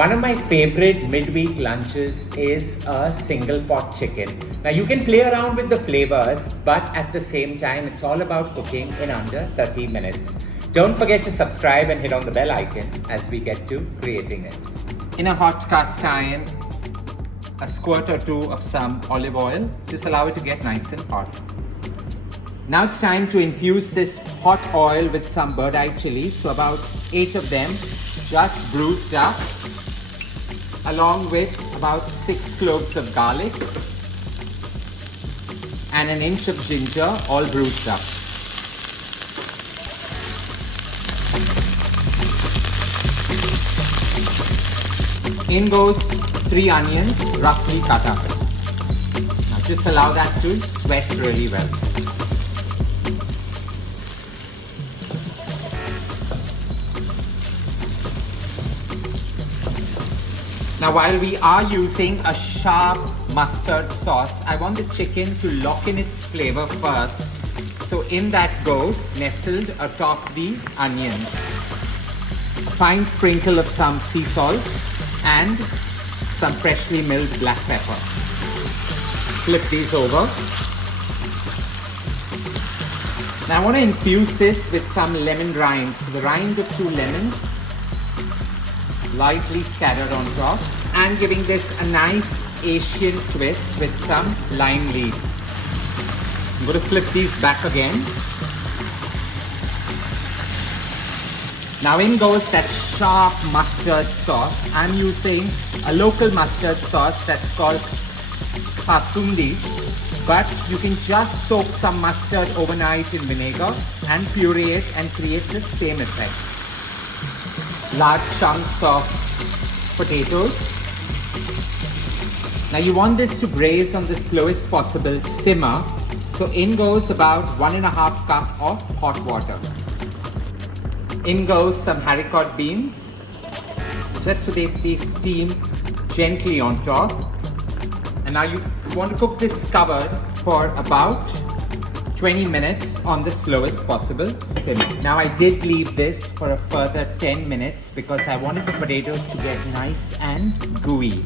One of my favorite midweek lunches is a single pot chicken. Now you can play around with the flavors, but at the same time, it's all about cooking in under 30 minutes. Don't forget to subscribe and hit on the bell icon as we get to creating it. In a hot cast iron, a squirt or two of some olive oil. Just allow it to get nice and hot. Now it's time to infuse this hot oil with some bird-eye chilies, so about 8 of them, just bruised up, along with about 6 cloves of garlic and an inch of ginger, all bruised up. In goes 3 onions, roughly cut up. Now just allow that to sweat really well. Now while we are using a sharp mustard sauce, I want the chicken to lock in its flavor first. So in that goes, nestled atop the onions, a fine sprinkle of some sea salt and some freshly milled black pepper. Flip these over. Now I want to infuse this with some lemon rinds. So the rind of 2 lemons, lightly scattered on top, and giving this a nice Asian twist with some lime leaves. I'm going to flip these back again. Now in goes that sharp mustard sauce. I'm using a local mustard sauce that's called Kasundi, but you can just soak some mustard overnight in vinegar and puree it and create the same effect. Large chunks of potatoes. Now you want this to braise on the slowest possible simmer. So in goes about 1.5 cup of hot water. In goes some haricot beans, just so they steam gently on top. And now you want to cook this covered for about 20 minutes on the slowest possible simmer. Now I did leave this for a further 10 minutes because I wanted the potatoes to get nice and gooey.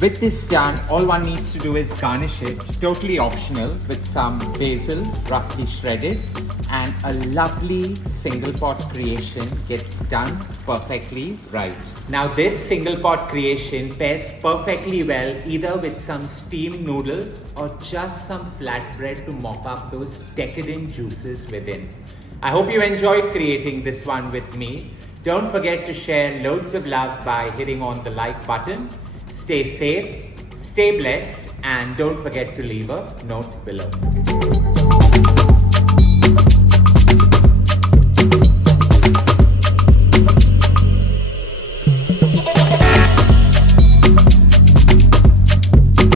With this done, all one needs to do is garnish it, totally optional, with some basil, roughly shredded, and a lovely single pot creation gets done perfectly right. Now this single pot creation pairs perfectly well either with some steamed noodles or just some flatbread to mop up those decadent juices within. I hope you enjoyed creating this one with me. Don't forget to share loads of love by hitting on the like button. Stay safe, stay blessed, and don't forget to leave a note below.